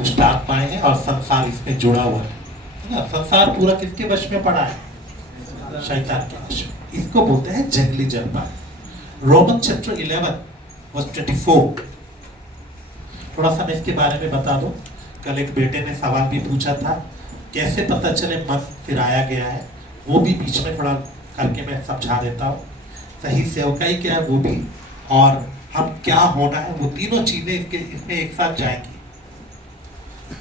दुष्ट आत्माएं हैं और संसार इसमें जुड़ा हुआ है ना। संसार पूरा किसके वश में पड़ा है? शैतान के वश में। इसको बोलते हैं जंगली जलपाई। Roman chapter 11 verse 24। थोड़ा सा मैं इसके बारे में बता दूं। कल एक बेटे ने सवाल भी पूछा था, कैसे पता चले मन फिराया गया है, वो भी बीच में थोड़ा करके मैं समझा देता हूँ। सही सेवकाई क्या है वो भी, और हम क्या होना है, वो तीनों चीजें इसमें एक साथ जाएंगी।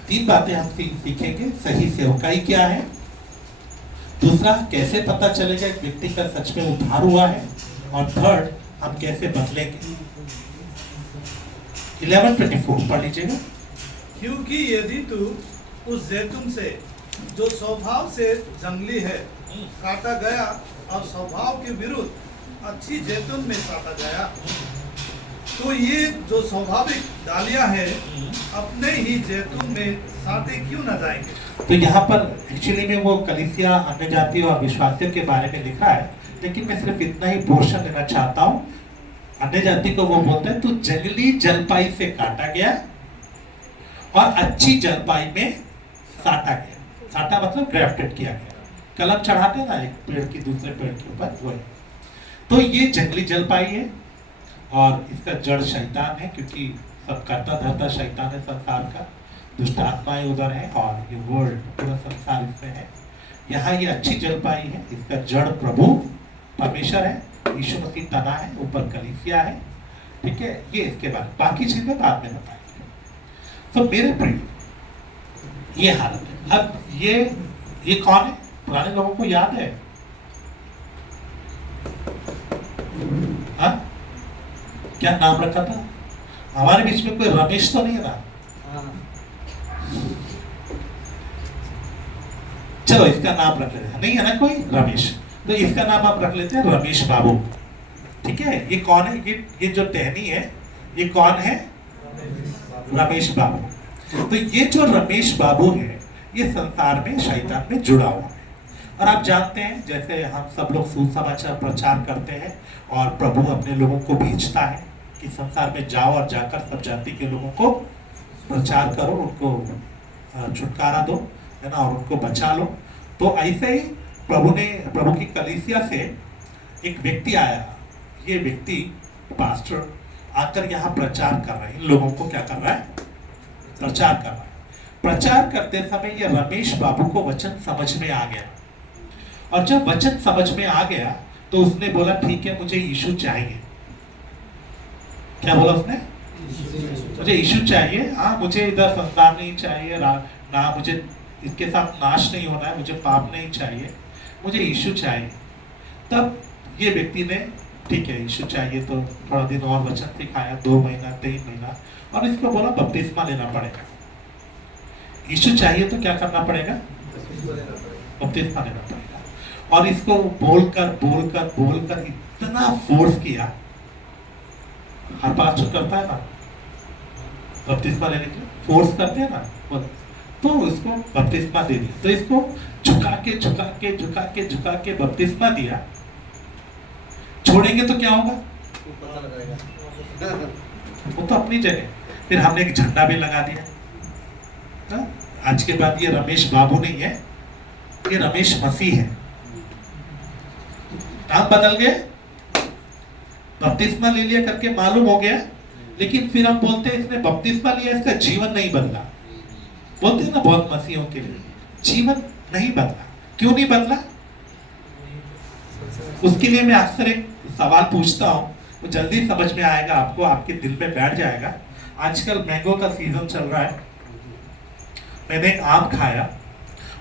3 बातें हम सीखेंगे। सही सेवकाई क्या है, दूसरा कैसे पता चलेगा एक व्यक्ति का सच में उद्धार हुआ है, और थर्ड हम कैसे बदलेंगे। 11:24 पढ़ लीजिएगा। क्योंकि यदि तू उस जैतून से जो स्वभाव से जंगली है काटा गया और स्वभाव के विरुद्ध अच्छी जैतून में काटा गया, तो ये जो स्वाभाविक डालियां हैं अपने ही जैतून में साटे क्यों न जाएंगे। तो यहाँ पर एक्चुअली में वो कलीसिया, अन्य जाति और विश्वासियों के बारे में लिखा है, लेकिन मैं सिर्फ इतना ही पोर्शन लेना चाहता हूँ। अन्य जाति को वो बोलते हैं तू जंगली जलपाई से काटा गया और अच्छी जलपाई में साटा गया। साटा मतलब ग्राफ्टेड किया गया। कलम चढ़ाते ना एक पेड़ की दूसरे पेड़ के ऊपर, वो है। तो ये जंगली जलपाई है और इसका जड़ शैतान है, क्योंकि सब करता धरता शैतान है संसार का। दुष्ट आत्माएं उधर है और ये वर्ल्ड पूरा संसार इसमें है। यहाँ ये अच्छी जलपाई है, इसका जड़ प्रभु परमेश्वर है, यीशु मसीह तना है, ऊपर कलीसिया है। ठीक है, ये इसके बाद बाकी चीजें बाद में बताएंगे। तो मेरे प्रिय, ये हालत है। अब ये कौन है? पुराने लोगों को याद है? हाँ, क्या नाम रखा था? हमारे बीच में कोई रमेश तो नहीं है ना? चलो इसका नाम रख लेते हैं। नहीं है ना कोई रमेश, तो इसका नाम आप रख लेते हैं रमेश बाबू। ठीक है, ये कौन है? ये जो टहनी है, ये कौन है? रमेश बाबू। तो ये जो रमेश बाबू है, ये संसार में शैतान में जुड़ा हुआ है। और आप जानते हैं, जैसे हम सब लोग सुसमाचार प्रचार करते हैं और प्रभु अपने लोगों को भेजता है कि संसार में जाओ और जाकर सब जाति के लोगों को प्रचार करो, उनको छुटकारा दो, है ना, और उनको बचा लो। तो ऐसे ही प्रभु की कलीसिया से एक व्यक्ति आया। ये व्यक्ति पास्टर आकर यहाँ प्रचार कर रहे हैं। इन लोगों को क्या कर रहा है? प्रचार कर रहा है। प्रचार करते समय ये रमेश बाबू को वचन समझ में आ गया, और जब वचन समझ में आ गया तो उसने बोला ठीक है, मुझे यीशु चाहिए। क्या बोला उसने? मुझे यीशु चाहिए। हाँ, मुझे इधर संसार नहीं चाहिए ना, मुझे इसके साथ नाश नहीं होना है, मुझे पाप नहीं चाहिए, मुझे यीशु चाहिए। तब ये व्यक्ति ने ठीक है यीशु चाहिए, तो थोड़ा दिन और वचन सिखाया, 2 महीना 3 महीना, और इसको बोला बपतिस्मा लेना पड़ेगा। यीशु चाहिए तो क्या करना पड़ेगा? बपतिस्मा लेना पड़ेगा। और इसको बोलकर इतना फोर्स किया। हर पास्टर करता है ना, बपतिस्मा लेने के लिए फोर्स करते हैं ना, तो इसको बपतिस्मा दे दिया। तो इसको झुका के बपतिस्मा दिया। छोड़ेंगे तो क्या होगा? वो तो अपनी जगह। फिर हमने एक झंडा भी लगा दिया। ना? आज के बाद ये रमेश बाबू नहीं है, ये रमेश मसीह है। नाम बदल गया, बपतिस्मा ले लिया करके मालूम हो गया, लेकिन फिर हम बोलते हैं इसने बपतिस्मा लिया, इसका जीवन नहीं बदला। बोलते हैं ना बहुत मसीहों के लिए, जीवन नहीं बदला। क्यों नहीं बदला? उसके लिए मैं अक्सर एक सवाल पूछता हूँ, वो जल्दी समझ में आएगा आपको, आपके दिल में बैठ जाएगा। आजकल मैंगो का सीजन चल रहा है। मैंने एक आम खाया,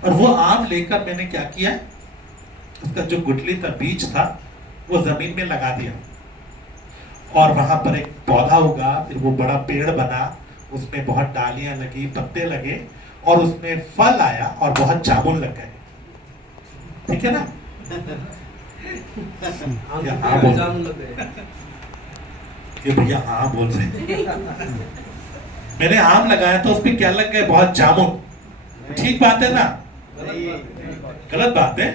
और वो आम लेकर मैंने क्या किया, उसका जो गुठली था, बीज था, वो जमीन में लगा दिया, और वहां पर एक पौधा उगा, फिर वो बड़ा पेड़ बना, उसमें बहुत डालियां लगी, पत्ते लगे, और उसमें फल आया और बहुत जामुन लग गए। ठीक है ना? हाँ बोल, ये भैया हाँ बोल रहे। मैंने आम लगाया तो उसमें क्या लग गए? बहुत जामुन। ठीक बात है ना? गलत बात है?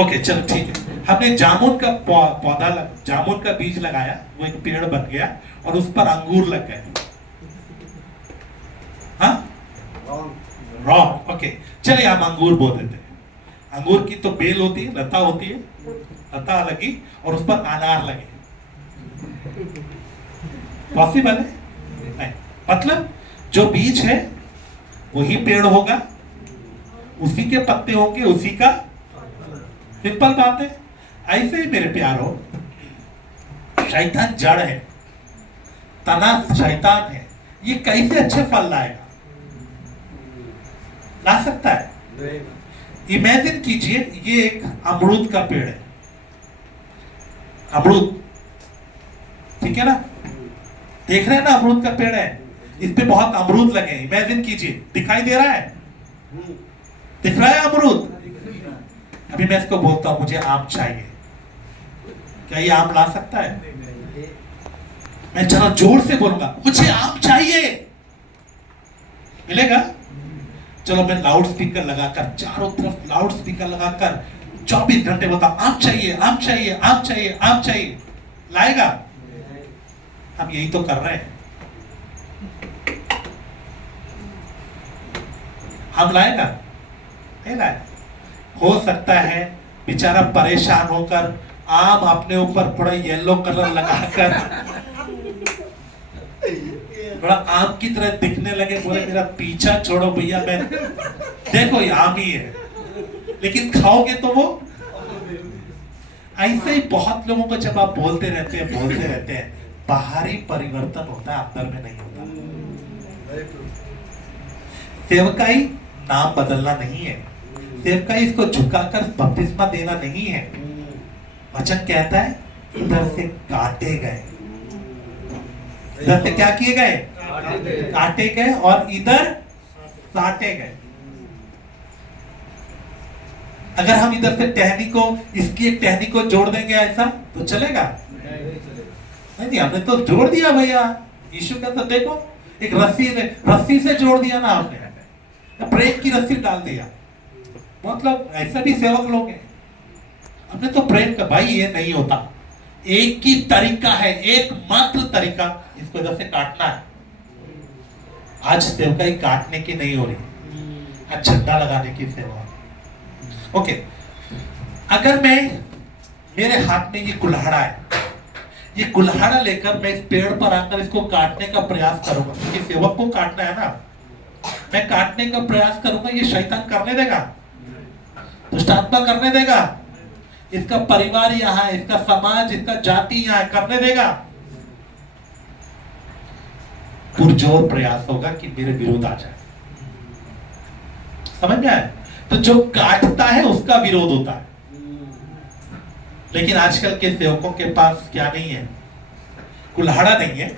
ओके चलो ठीक है। हमने जामुन का पौधा जामुन का बीज लगाया, वो एक पेड़ बन गया, और उस पर अंगूर लग गए। रॉन्ग। ओके, चलिए हम अंगूर बोल देते हैं। अंगूर की तो बेल होती है, लता होती है, लता लगी और उस पर अनार लगे। पॉसिबल है? नहीं। मतलब जो बीज है वही पेड़ होगा, उसी के पत्ते होंगे, उसी का, सिंपल बात है। ऐसे ही मेरे प्यारो, शैतान जड़ है, तना शैतान है, ये कैसे अच्छे फल लाएगा? ला सकता है? इमेजिन कीजिए, ये एक अमरूद का पेड़ है, अमरूद, ठीक है ना? देख रहे हैं ना, अमरूद का पेड़ है, इस पे बहुत अमरूद लगे हैं। इमेजिन कीजिए, दिखाई दे रहा है? दिख रहा है अमरूद? अभी मैं इसको बोलता हूं मुझे आम चाहिए, क्या ये आम ला सकता है? मैं जरा जोर से बोलूंगा मुझे आम चाहिए, मिलेगा? चलो मैं लाउड स्पीकर लगाकर, चारों तरफ लाउड स्पीकर लगाकर 24 घंटे बोलता आम चाहिए, आम चाहिए, आम चाहिए, आम चाहिए, लाएगा? हम यही तो कर रहे हैं। हम लाएगा? नहीं लाएगा। हो सकता है बेचारा परेशान होकर आम अपने ऊपर थोड़ा येलो कलर लगाकर थोड़ा आम की तरह दिखने लगे, बोले मेरा पीछा छोड़ो भैया, मैं देखो ये आम ही है, लेकिन खाओगे तो वो। ऐसे ही बहुत लोगों को जब आप बोलते रहते हैं बाहरी परिवर्तन होता है, अंदर में नहीं होता। सेवकाई नाम बदलना नहीं है, सेवकाई इसको झुकाकर बपतिस्मा देना नहीं है। वचन कहता है इधर से काटे गए, इधर से क्या किए गए? काटे गए और इधर साटे गए। अगर हम इधर से टहनी को, इसकी एक टहनी को जोड़ देंगे ऐसा तो चलेगा? नहीं, हमने तो जोड़ दिया भैया। यीशु का तो देखो, एक रस्सी से जोड़ दिया ना आपने, प्रेम की रस्सी डाल दिया। मतलब ऐसा भी सेवक लोग हैं, हमने तो प्रेम का, भाई ये नहीं होता। एक ही तरीका है, एकमात्र तरीका, इसको इधर से काटना है। आज सेवकाई काटने की नहीं हो रही, आज झंडा लगाने की सेवा। ओके, अगर मैं, मेरे हाथ में ये कुल्हाड़ा है, ये कुल्हाड़ा लेकर मैं इस पेड़ पर आकर इसको काटने का प्रयास करूंगा, क्योंकि सेवक को काटना है ना, मैं काटने का प्रयास करूंगा, ये शैतान करने देगा? दुष्टात्मा करने देगा? इसका परिवार यहाँ है, इसका समाज, इसका जाति यहाँ है, करने देगा? पुरजोर प्रयास होगा कि मेरे विरोध आ जाए। समझ में आया? तो जो काटता है उसका विरोध होता है। लेकिन आजकल के सेवकों के पास क्या नहीं है? कुल्हाड़ा नहीं है,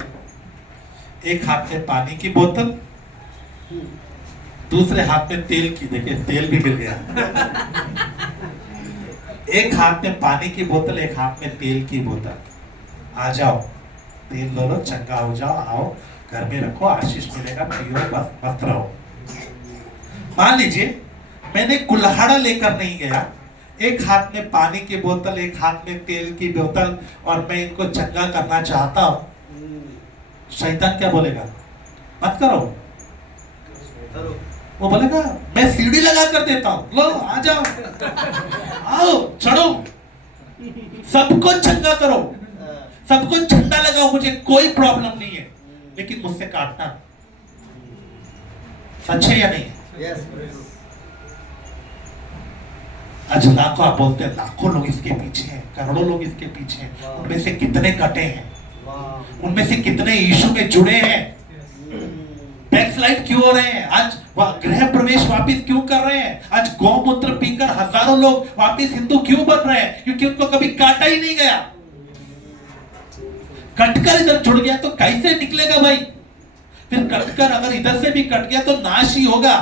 एक हाथ में पानी की बोतल, दूसरे हाथ में तेल की, देखिए तेल भी मिल गया। एक हाथ में पानी की बोतल, एक हाथ में तेल की बोतल। आ जाओ, तेल लो लो, चंगा हो जाओ, आओ घर में रखो, आशीष मिलेगा, पियो, बस मस्त रहो। मान लीजिए मैंने कुल्हाड़ा लेकर नहीं गया, एक हाथ में पानी की बोतल, एक हाथ में तेल की बोतल, और मैं इनको चंगा करना चाहता हूं। शैतान क्या बोलेगा? मत करो। वो बोलेगा मैं सीढ़ी लगा कर देता हूं, लो आ जाओ, आओ चढ़ो, सबको चंगा करो, सबको झंडा लगाओ, मुझे कोई प्रॉब्लम नहीं है, लेकिन मुझसे काटना। सच है या नहीं? आज लाखों, आप बोलते हैं लाखों लोग इसके पीछे हैं, करोड़ों लोग इसके पीछे हैं, उनमें से कितने कटे हैं? उनमें से कितने यीशु में जुड़े हैं? बैकस्लाइड क्यों हो रहे हैं? आज गृह प्रवेश वापस क्यों कर रहे हैं? आज गौमूत्र पीकर हजारों लोग वापस हिंदू क्यों बन रहे हैं? क्योंकि उनको कभी काटा ही नहीं गया। कटकर इधर जुड़ गया तो कैसे निकलेगा भाई? फिर कटकर अगर इधर से भी कट गया तो नाश ही होगा,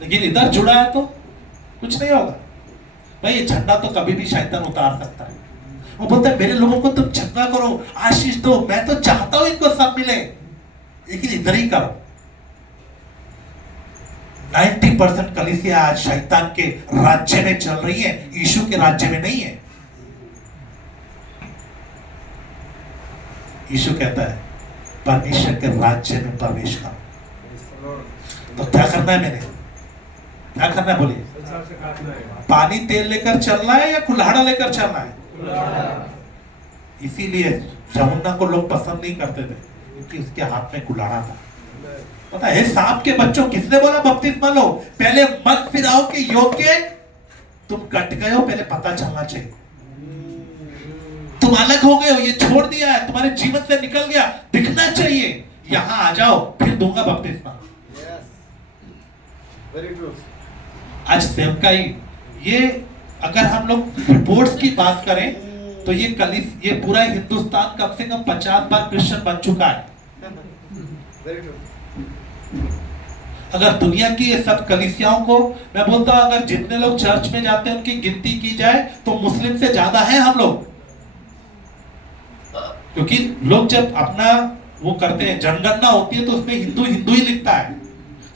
लेकिन इधर जुड़ा है तो कुछ नहीं होगा। भाई ये झंडा तो कभी भी शैतान उतार सकता है। वो बोलता है मेरे लोगों को तुम चंगा करो, आशीष दो, मैं तो चाहता हूं इनको सब मिले, लेकिन इधर ही करो। 90% कलीसिया आज शैतान के राज्य में चल रही है, यीशु के राज्य में नहीं है। यीशु कहता है परमेश्वर के राज्य में प्रवेश करो। तो क्या करना है मैंने, क्या करना है बोलिए? पानी तेल लेकर चलना है या कुल्हाड़ा लेकर चलना है? इसीलिए यमुना को लोग पसंद नहीं करते थे क्योंकि उसके हाथ में कुल्हाड़ा था। पता है सांप के बच्चों किसने बोला बपतिस्मा लो? पहले मत फिराओ के योग्य तुम कट गए हो, पहले पता चलना चाहिए। तुम अलग हो गए हो, ये छोड़ दिया है, तुम्हारे जीवन से निकल गया, दिखना चाहिए। यहां आ जाओ फिर दूंगा बपतिस्मा। आज सेवकाई, ये अगर हम लोग रिपोर्ट्स की बात करें तो ये पूरा हिंदुस्तान कम से कम 50 बार क्रिश्चियन बन चुका है। अगर दुनिया की ये सब कलीसियाओं को मैं बोलता हूं, अगर जितने लोग चर्च में जाते हैं उनकी गिनती की जाए तो मुस्लिम से ज्यादा है हम लोग। क्योंकि लोग जब अपना वो करते हैं, जनगणना होती है तो उसमें हिंदू हिंदू ही लिखता है,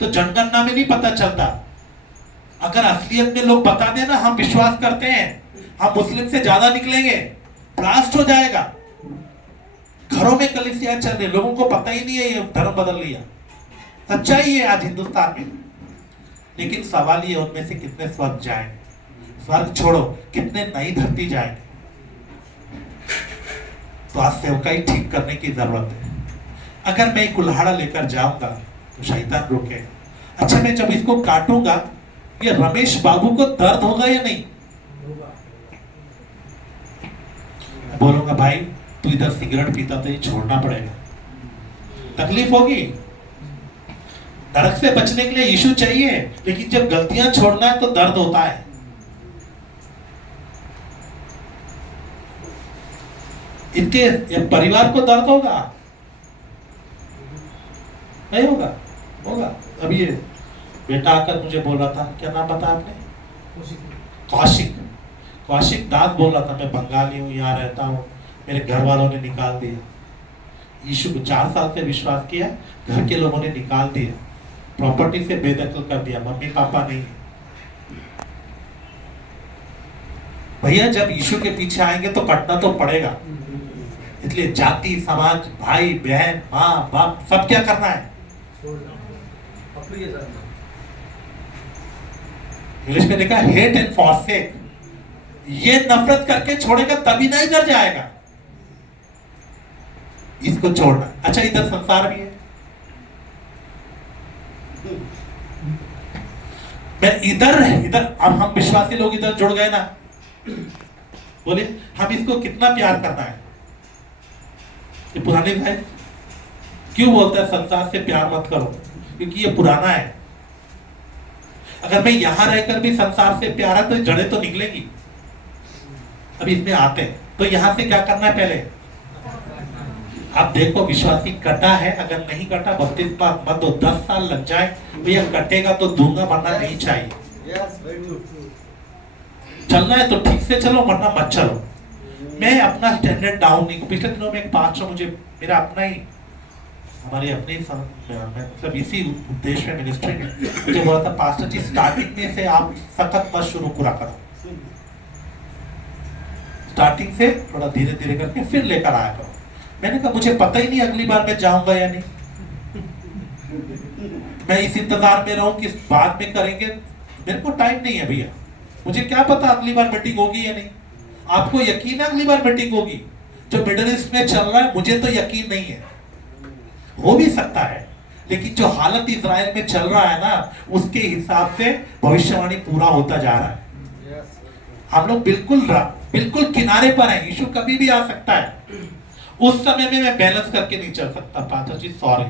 तो जनगणना में नहीं पता चलता। अगर असलियत में लोग बता देना हम विश्वास करते हैं हम मुस्लिम से ज्यादा निकलेंगे, ब्लास्ट हो जाएगा। घरों में कलीसिया चल रहे, लोगों को पता ही नहीं है ये धर्म बदल लिया। सच्चाई है आज हिंदुस्तान में। लेकिन सवाल ये उनमें से कितने स्वर्ग जाएंगे? स्वर्ग छोड़ो, कितने नई धरती जाएंगे? तो आज सेवकाई ठीक करने की जरूरत है। अगर मैं कुल्हाड़ा लेकर जाऊंगा तो शैतान रोकेगा। अच्छा, मैं जब इसको काटूंगा ये रमेश बाबू को दर्द होगा या नहीं? बोलूंगा भाई तू इधर सिगरेट पीता तो ये छोड़ना पड़ेगा, तकलीफ होगी। नरक से बचने के लिए यीशु चाहिए, लेकिन जब गलतियां छोड़ना है तो दर्द होता है। इनके परिवार को दर्द होगा नहीं होगा? होगा। अभी ये बेटा आकर मुझे बोल रहा था, क्या नाम बताया आपने? कौशिक। कौशिक दास बोल रहा था मैं बंगाली हूँ, यहाँ रहता हूँ, मेरे घर वालों ने निकाल दिया। यीशु को 4 साल से विश्वास किया, घर के लोगों ने निकाल दिया, प्रॉपर्टी से बेदखल कर दिया, मम्मी पापा नहीं है। भैया जब यीशु के पीछे आएंगे तो कटना तो पड़ेगा। इसलिए जाति, समाज, भाई बहन, माँ बाप सब क्या करना है? इंग्लिश में लिखा हेट एंड फॉरसेक। ये नफरत करके छोड़ेगा तभी ना इधर जाएगा, इसको छोड़ना। अच्छा, इधर संसार भी है। मैं इधर अब हम विश्वासी लोग इधर जुड़ गए ना, बोलिए हम इसको कितना प्यार करना है? ये पुराने भाई क्यों बोलता है संसार से प्यार मत करो? क्योंकि ये पुराना है। अगर मैं यहां रहकर भी संसार से प्यार है तो जड़ें तो निकलेगी। अभी इसमें आते हैं तो यहां से क्या करना है? पहले आप देखो विश्वासी कटा है, अगर नहीं कटा बपतिस्मा मत दो, 10 साल लग जाए भैया, कटेगा तो दूंगा वरना नहीं चाहिए। चलना है तो ठीक से चलो वरना मत चलो। मैं अपना स्टैंडर्ड डाउन नहीं। पिछले दिनों में एक पास्टर मुझे, मेरा अपना ही, हमारे अपने मतलब इसी उद्देश्य में मिनिस्ट्री में मुझे बोला था, पास्टर जी स्टार्टिंग में से आप सख्त मत शुरू करा करो, स्टार्टिंग से थोड़ा धीरे धीरे करके फिर लेकर आया करो। मैंने कहा मुझे पता ही नहीं अगली बार मैं जाऊंगा या नहीं, मैं इस इंतजार में रहूं कि बाद में करेंगे। मेरे को टाइम नहीं है भैया, मुझे क्या पता अगली बार मीटिंग होगी या नहीं। आपको यकीन है अगली बार मीटिंग होगी? जो मिडिल ईस्ट में चल रहा है मुझे तो यकीन नहीं है, हो भी सकता है, लेकिन जो हालत इजराइल में चल रहा है ना उसके हिसाब से भविष्यवाणी पूरा होता जा रहा है। हम लोग बिल्कुल किनारे पर हैं, यीशु कभी भी आ सकता है। उस समय में मैं बैलेंस करके नहीं चल सकता पास्टर जी, सॉरी,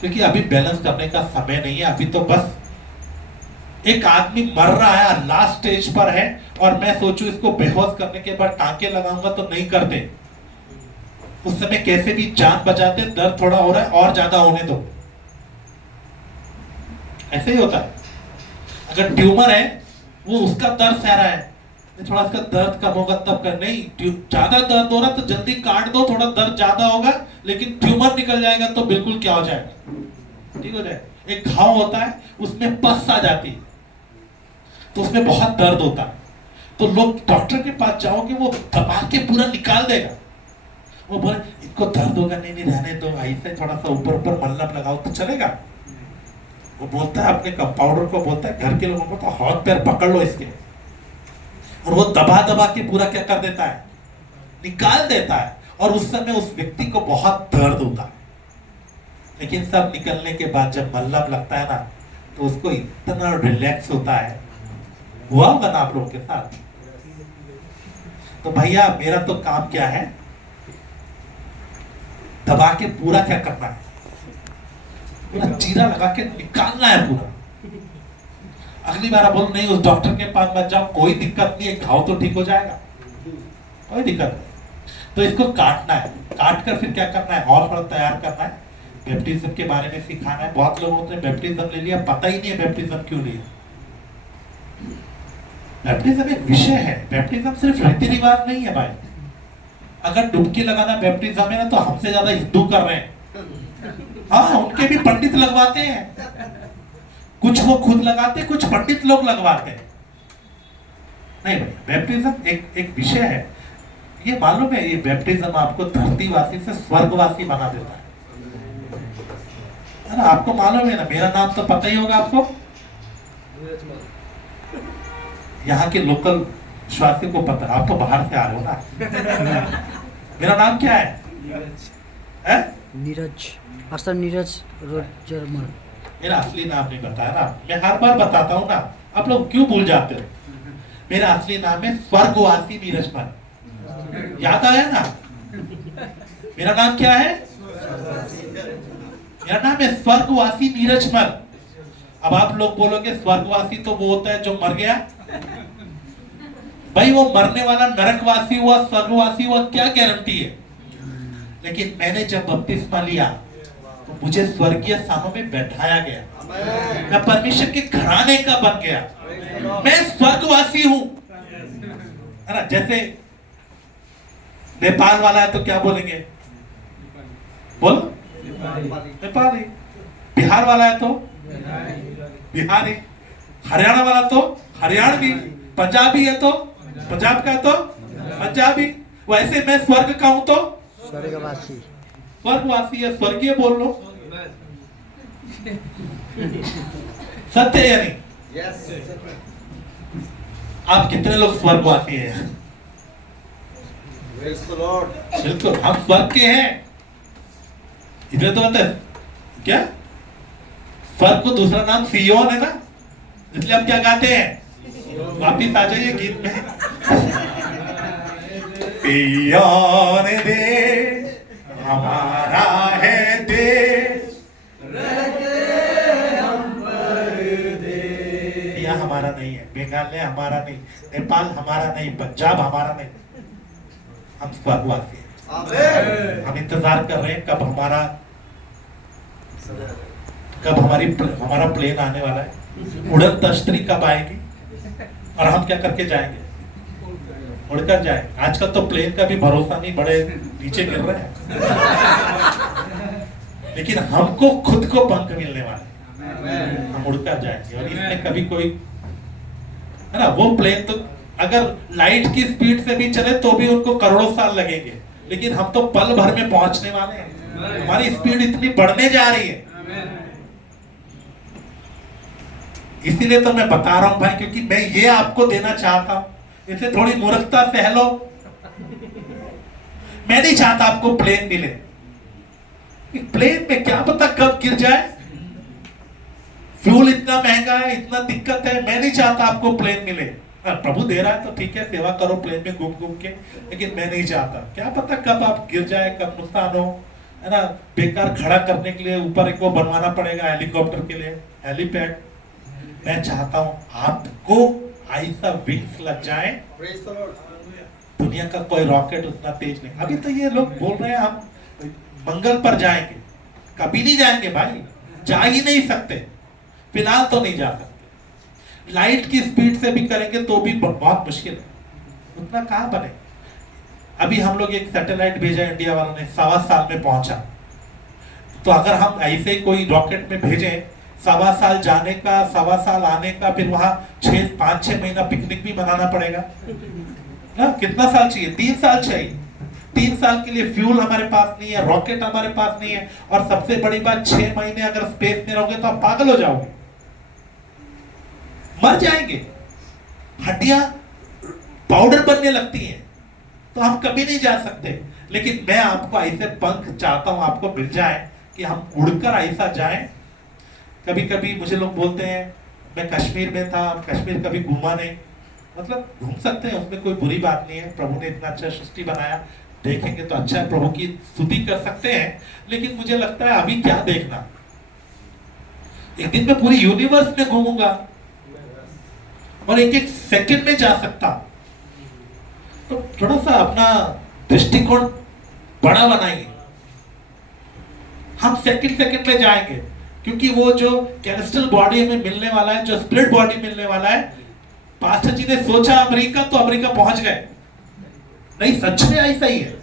क्योंकि अभी बैलेंस करने का समय नहीं है। अभी तो बस एक आदमी मर रहा है, लास्ट स्टेज पर है, और मैं सोचूं इसको बेहोश करने के बाद टांके लगाऊंगा तो नहीं करते। उस समय कैसे भी जान बचाते, दर्द थोड़ा हो रहा है और ज्यादा होने दो, ऐसे ही होता है। अगर ट्यूमर है वो उसका दर्द सह रहा है, थोड़ा इसका दर्द कम होगा तब कर, नहीं ज्यादा दर्द हो रहा तो जल्दी काट दो, थोड़ा दर्द ज्यादा होगा, लेकिन ट्यूमर निकल जाएगा तो बिल्कुल क्या हो जाएगा, ठीक हो जाएगा। एक घाव होता है उसमें पस आ जाती है तो उसमें बहुत दर्द होता है, तो लोग डॉक्टर के पास जाओगे वो दबा के पूरा निकाल देगा, वो बोले इनको दर्द होगा, नहीं नहीं रहने दो, ऐसे थोड़ा सा ऊपर ऊपर मल्लम लगाओ तो चलेगा। वो बोलता है अपने कंपाउंडर को, बोलता है घर के लोगों को तो हाथ पैर पकड़ लो इसके, और वो दबा दबा के पूरा क्या कर देता है, निकाल देता है। और उस समय उस व्यक्ति को बहुत दर्द होता है, लेकिन सब निकलने के बाद जब मल्लम लगता है ना तो उसको इतना रिलैक्स होता है। हुआ होगा ना आप लोगों के साथ? तो भैया मेरा तो काम क्या है, दबा के पूरा क्या करना है, पूरा चीरा लगा के निकालना है पूरा। अगली बार आप बोलो नहीं उस डॉक्टर के पास मत जाओ, कोई दिक्कत नहीं है, घाव तो ठीक हो जाएगा, कोई दिक्कत नहीं। तो इसको काटना है, काट कर फिर क्या करना है, और थोड़ा तैयार करना है, बैप्टिज्म के बारे में सिखाना है। बहुत लोगों ने बैप्टिज्म ले लिया, पता ही नहीं है बैप्टिज्म क्यों लिया। बैप्टिज्म एक विषय है, बैप्टिज्म सिर्फ रीति रिवाज नहीं है भाई। अगर डुबकी लगाना बैप्टिज्म है ना तो हमसे ज्यादा हिंदू कर रहे हैं। हाँ उनके भी पंडित लगवाते हैं, कुछ वो खुद लगाते, कुछ पंडित लोग लगवाते हैं। नहीं भाई, बैप्टिज्म एक विषय है। ये मालूम है, ये बैप्टिज्म आपको धरतीवासी से स्वर्गवासी बना देता है ना। आपको मालूम है ना, मेरा नाम तो पता ही होगा आपको, यहाँ के लोकल विश्वासी को पता, आप तो बाहर से आ रहे हो ना। मेरा नाम क्या है? नीरज, पास्टर नीरज रोजरमल। मेरा असली नाम नहीं बताया ना, मैं हर बार बताता हूँ ना, आप लोग क्यों भूल जाते हो? मेरा असली नाम है स्वर्गवासी नीरजमल। याद आया ना? मेरा नाम क्या है? मेरा नाम है स्वर्गवासी नीरजमल। अब आप लोग बोलोगे स्वर्गवासी तो वो होता है जो मर गया। भाई वो मरने वाला नरकवासी हुआ, स्वर्गवासी हुआ, क्या गारंटी है? लेकिन मैंने जब बपतिस्मा लिया तो मुझे स्वर्गीय स्थानों में बैठाया गया, मैं परमेश्वर के घराने का बन गया, मैं स्वर्गवासी हूं, है ना। जैसे नेपाल वाला है तो क्या बोलेंगे, बोलो नेपाली। बिहार वाला है तो बिहारी, हरियाणा वाला तो हरियाणवी, पंजाबी है तो पंजाब का तो पंजाबी। वैसे मैं स्वर्ग का हूं तो स्वर्गवासी, स्वर्गवासी है, स्वर्गीय बोल लो। सत्य है या नहीं? आप कितने लोग स्वर्गवासी हैं? बिल्कुल, हम स्वर्ग के हैं। इतने तो बताए क्या? स्वर्ग को दूसरा नाम सियोन है ना, इसलिए हम क्या गाते हैं? वापिस आ जाइए गीत में। सियोन देश हमारा है देश, यह हमारा नहीं है, मेघालय हमारा नहीं, नेपाल हमारा नहीं, पंजाब हमारा नहीं, हम स्वर्गवासी हैं। हम इंतजार कर रहे हैं कब हमारा प्लेन आने वाला है, उड़न तश्तरी कब आएगी और हम क्या करके जाएंगे, उड़कर जाएंगे। आजकल तो प्लेन का भी भरोसा नहीं, बड़े नीचे गिर रहे हैं। लेकिन हमको खुद को पंख मिलने वाले, हम उड़कर जाएंगे। और इसमें कभी कोई, है ना, वो प्लेन तो अगर लाइट की स्पीड से भी चले तो भी उनको करोड़ों साल लगेंगे, लेकिन हम तो पल भर में पहुंचने वाले हैं। हमारी स्पीड इतनी बढ़ने जा रही है। इसीलिए तो मैं बता रहा हूं भाई, क्योंकि मैं ये आपको देना चाहता हूं। इसे थोड़ी मूर्खता सह लो, मैं नहीं चाहता आपको प्लेन मिले। प्लेन में क्या पता कब गिर जाए, फ्यूल इतना महंगा है, इतना दिक्कत है, मैं नहीं चाहता आपको प्लेन मिले। प्रभु दे रहा है तो ठीक है, सेवा करो प्लेन में घूम घूम के, लेकिन मैं नहीं चाहता। क्या पता कब आप गिर जाए, कब नुकसान हो, है ना। बेकार खड़ा करने के लिए ऊपर एक वो बनवाना पड़ेगा हेलीकॉप्टर के लिए, हेलीपैड। मैं चाहता हूं आपको ऐसा विंग्स लग जाए, दुनिया का कोई रॉकेट उतना तेज नहीं। अभी तो ये लोग बोल रहे हैं हम मंगल पर जाएंगे, कभी नहीं जाएंगे भाई, जा ही नहीं सकते, फिलहाल तो नहीं जा सकते। लाइट की स्पीड से भी करेंगे तो भी बहुत मुश्किल है, उतना कहां बने। अभी हम लोग एक सैटेलाइट भेजा इंडिया वालों ने, 1.25 साल में पहुंचा। तो अगर हम ऐसे कोई रॉकेट में भेजें, 1.25 साल जाने का, 1.25 साल आने का, फिर वहां 5-6 महीना पिकनिक भी मनाना पड़ेगा ना। कितना साल चाहिए? 3 साल चाहिए। 3 साल के लिए फ्यूल हमारे पास नहीं है, रॉकेट हमारे पास नहीं है, और सबसे बड़ी बात 6 महीने अगर स्पेस में रहोगे तो आप पागल हो जाओगे, मर जाएंगे, हड्डियां पाउडर बनने लगती हैं, तो हम कभी नहीं जा सकते। लेकिन मैं आपको ऐसे पंख चाहता हूं आपको मिल जाए कि हम उड़कर ऐसा जाएं। कभी कभी मुझे लोग बोलते हैं मैं कश्मीर में था, कश्मीर कभी घूमा नहीं, मतलब घूम सकते हैं, उसमें कोई बुरी बात नहीं है, प्रभु ने इतना अच्छा सृष्टि बनाया, देखेंगे तो अच्छा है, प्रभु की स्तुति कर सकते हैं। लेकिन मुझे लगता है अभी क्या देखना, एक दिन में पूरी यूनिवर्स में घूमूंगा और एक एक सेकंड में जा सकता, तो थोड़ा सा अपना दृष्टिकोण बड़ा बनाइए। हम सेकंड सेकंड में जाएंगे, क्योंकि वो जो कैरेस्टल बॉडी हमें मिलने वाला है, जो स्पिरिट बॉडी मिलने वाला है, पास्टर जी ने सोचा अमेरिका तो अमेरिका पहुंच गए, नहीं सच में ऐसा ही है।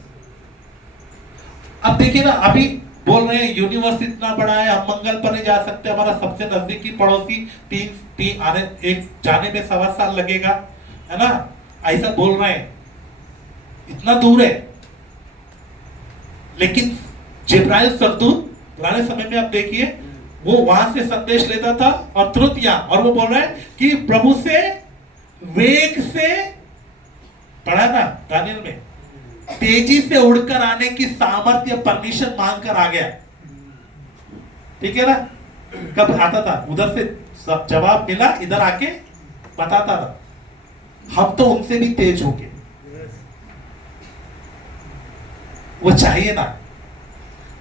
अब देखिए ना, अभी बोल रहे हैं यूनिवर्स इतना बड़ा है, हम मंगल पर नहीं जा सकते, हमारा सबसे नजदीकी पड़ोसी एक जाने में 1.25 साल लगेगा, है ना, ऐसा बोल रहे हैं, इतना दूर है। लेकिन जिब्राइल सरदूत पुराने समय में आप देखिए, वो वहां से संदेश लेता था और तुरंत यहाँ, और वो बोल रहा है कि प्रभु से वेग से, पढ़ा ना दानियल में, तेजी से उड़कर आने की सामर्थ्य परमिशन मांगकर आ गया। ठीक है ना, कब आता था उधर से सब जवाब मिला, इधर आके बताता था, हम तो उनसे भी तेज होंगे, वो चाहिए ना,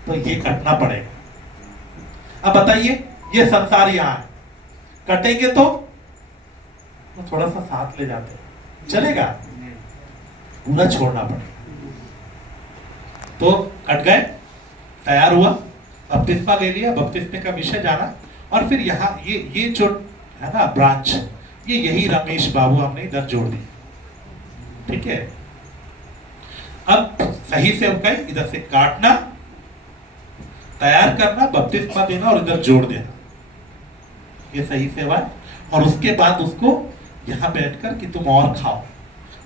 तो ये कटना पड़ेगा। अब बताइए, ये संसार यहां है, कटेंगे तो थोड़ा सा साथ ले जाते हैं, चलेगा, पूरा छोड़ना पड़ेगा। तो कट गए, तैयार हुआ, बपतिस्मा ले लिया, बपतिस्मे का विषय जाना, और फिर यहाँ ये जो है ना ब्रांच, ये यही रमेश बाबू हमने इधर जोड़ दी। ठीक है, अब सही से गए, इधर से काटना, तैयार करना, बपतिस्मा देना और इधर जोड़ देना, ये सही सेवा है। और उसके बाद उसको यहाँ बैठकर कि तुम और खाओ।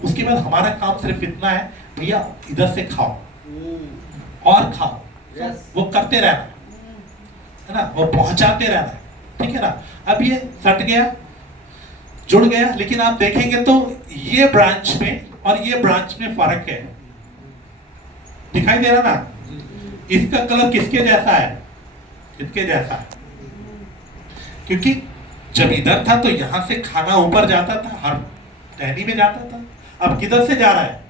उसके बाद हमारा काम सिर्फ इतना है, भैया इधर से खाओ और खाओ, वो करते रहना है ना, वो पहुंचाते रहना है। ठीक है ना, अब ये सट गया, जुड़ गया, लेकिन आप देखेंगे तो ये ब्रांच में और ये ब्रांच में फर्क है, दिखाई दे रहा ना, इसका कलर किसके जैसा है, इसके जैसा है, क्योंकि जब इधर था तो यहां से खाना ऊपर जाता था, हर टहनी में जाता था, अब किधर से जा रहा है,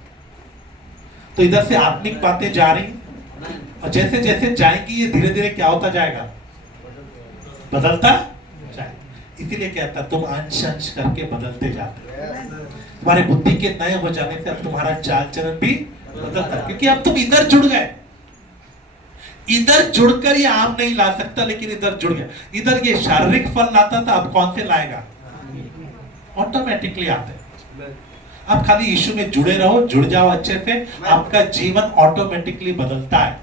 तो इधर से आत्मिक बातें जा रही, और जैसे जैसे जाएंगी ये धीरे धीरे क्या होता जाएगा, बदलता जाए। इसीलिए कहता तुम अंश अंश करके बदलते जाते हो, तुम्हारे बुद्धि के नए हो जाने से अब तुम्हारा चाल चलन भी बदलता है, क्योंकि अब तुम इधर जुड़ गए। इधर जुड़कर ये आम नहीं ला सकता, लेकिन इधर जुड़ गया। इधर ये शारीरिक फल लाता था, अब कौन से लाएगा, ऑटोमेटिकली आते हैं। आप खाली यीशु में जुड़े रहो, जुड़ जाओ अच्छे से, आपका जीवन ऑटोमेटिकली बदलता है।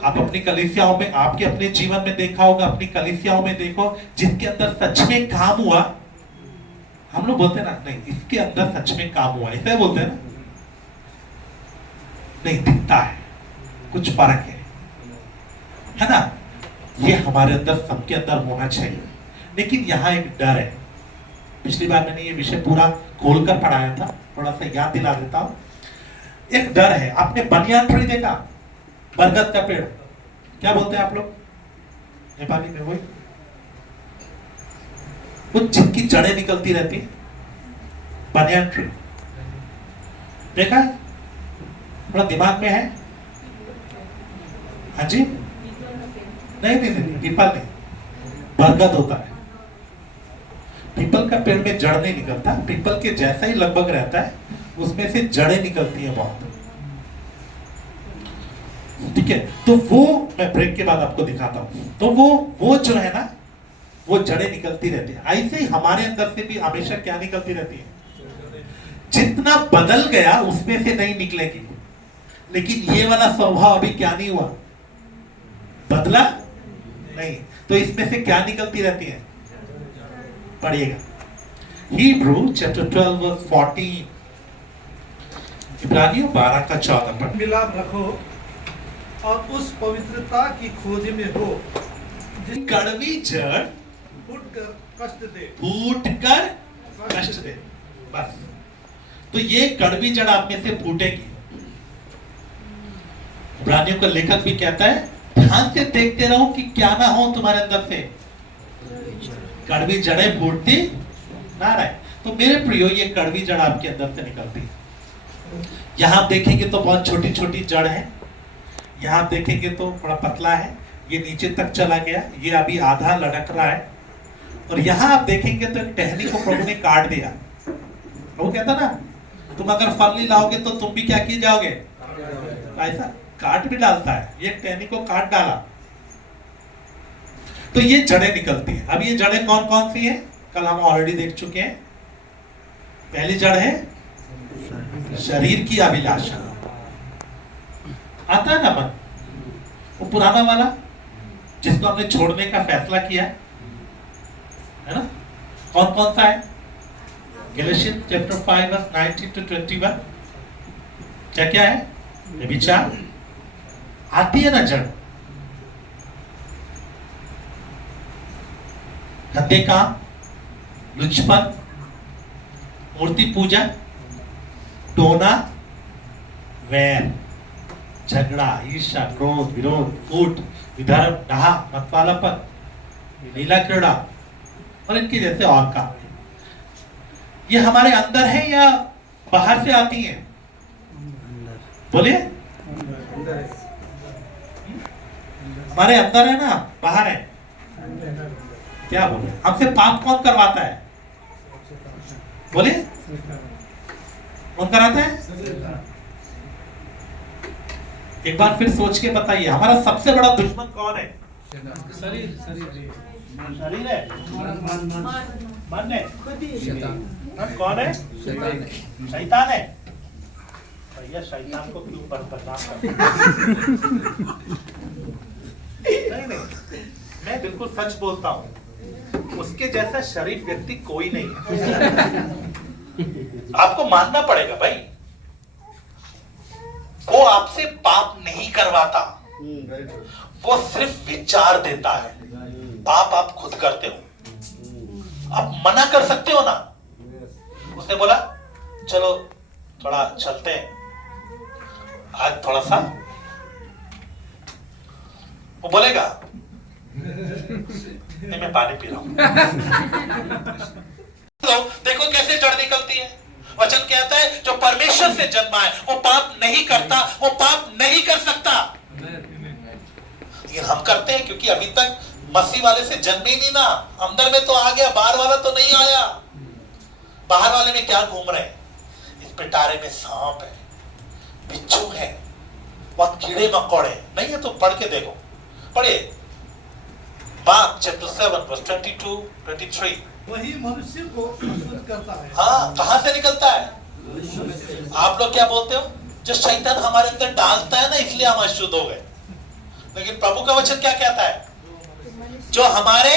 आप अपनी कलीसियाओं में, आपके अपने जीवन में देखा होगा, अपनी कलीसियाओं में देखो, जिसके अंदर सच में काम हुआ, हम लोग बोलते ना नहीं इसके अंदर सच में काम हुआ, ऐसा बोलते हैं ना, नहीं दिखता है, कुछ फर्क है ना, ये हमारे अंदर सबके अंदर होना चाहिए। लेकिन यहाँ एक डर है, पिछली बार मैंने ये विषय पूरा खोलकर पढ़ाया था, थोड़ा सा याद दिला देता हूं। एक डर है, आपने बनियान ट्री देखा, बरगद का पेड़, क्या बोलते हैं आप लोग नेपाली में, वही कुछ जिनकी जड़ें निकलती रहती है, बनियान ट्री देखा है, थोड़ा दिमाग में है, हाँ जी, नहीं पीपल नहीं, बरगद होता है। पीपल का पेड़ में जड़ नहीं निकलता, पीपल के जैसा ही लगभग रहता है, उसमें से जड़ें निकलती हैं बहुत। ठीक है, तो वो मैं ब्रेक के बाद आपको दिखाता हूं। तो वो जो है ना, वो जड़ें निकलती रहती है। ऐसे ही हमारे अंदर से भी हमेशा क्या निकलती रहती है, जितना बदल गया उसमें से नहीं निकलेगी। लेकिन ये वाला स्वभाव अभी क्या नहीं हुआ, बदला नहीं, तो इसमें से क्या निकलती रहती है, पढ़िएगा, Hebrew chapter 12 verse 14, इब्रानियों 12 का 14 पर मिलाप रखो और उस पवित्रता की खोज में हो जिस कड़वी जड़ फूट कर कष्ट दे फूट कर कष्ट दे। बस, तो ये कड़वी जड़ आप में से फूटेगी। इब्रानियों का लेखक भी कहता है ध्यान से देखते रहो कि क्या ना हो तुम्हारे अंदर से कड़वी जड़ें फूटती ना रहे। तो मेरे प्रियो, ये कड़वी जड़ आपके अंदर से निकलती है। यहां आप देखेंगे तो बहुत छोटी छोटी जड़ है, यहां आप देखेंगे तो थोड़ा पतला है, ये नीचे तक चला गया, ये अभी आधा लटक रहा है, और यहां आप देखेंगे तो एक टहनी को प्रभु ने काट दिया। वो कहता ना तुम अगर फल नहीं लाओगे तो तुम भी क्या किए जाओगे, ऐसा काट भी डालता है, ये टहनी को काट डाला तो ये जड़ें निकलती हैं। अब ये जड़ें कौन कौन सी हैं? कल हम ऑलरेडी देख चुके हैं। पहली जड़ है शरीर की अभिलाषा, आता है ना मन, वो पुराना वाला जिसको हमने छोड़ने का फैसला किया है ना। कौन कौन सा है? Galatians chapter 5 verse 19 to 21। क्या क्या है? व्यभिचार आती है ना जड़, गंदे काम, लुचपन, मूर्ति पूजा, टोना, वैर, झगड़ा, ईर्ष्या, क्रोध, विरोध, फूट, विधर्म, डाह, मतवालापन, लीला क्रीड़ा और इनके जैसे और काम। ये हमारे अंदर है या बाहर से आती हैं? बोलिए, हमारे अंदर है ना बाहर है? क्या बोले? हमसे पाप कौन करवाता है? बोलिए, कौन कराता है? एक बार फिर सोच के बताइए, हमारा सबसे बड़ा दुश्मन कौन है? शरीर है, मन है, कौन है? शैतान है। भैया शैतान को क्यों बदनाम करते? नहीं, मैं बिल्कुल सच बोलता हूँ, उसके जैसा शरीफ व्यक्ति कोई नहीं है। आपको मानना पड़ेगा भाई, वो आपसे पाप नहीं करवाता, वो सिर्फ विचार देता है। पाप आप खुद करते हो, आप मना कर सकते हो ना। उसने बोला चलो थोड़ा चलते हैं आज, थोड़ा सा, वो बोलेगा नहीं मैं पानी पी रहा हूं। तो देखो कैसे जड़ निकलती है। वचन कहता है जो परमेश्वर से जन्मा है वो पाप नहीं करता, वो पाप नहीं कर सकता। लेकिन हम करते हैं क्योंकि अभी तक मसीह वाले से जन्मे नहीं ना, अंदर में तो आ गया, बाहर वाला तो नहीं आया। बाहर वाले में क्या घूम रहे हैं? इस पिटारे में सांप है, बिच्छू है, बहुत कीड़े मकोड़े नहीं है। तो पढ़ के देखो, पढ़िए मार्क चैप्टर 7 वर्स 22 23। वही मनुष्य को अशुद्ध करता है। हाँ, कहां से निकलता है? आप लोग क्या बोलते हो? जो शैतान हमारे अंदर डालता है ना, इसलिए हम अशुद्ध हो गए। लेकिन प्रभु का वचन क्या कहता है? जो हमारे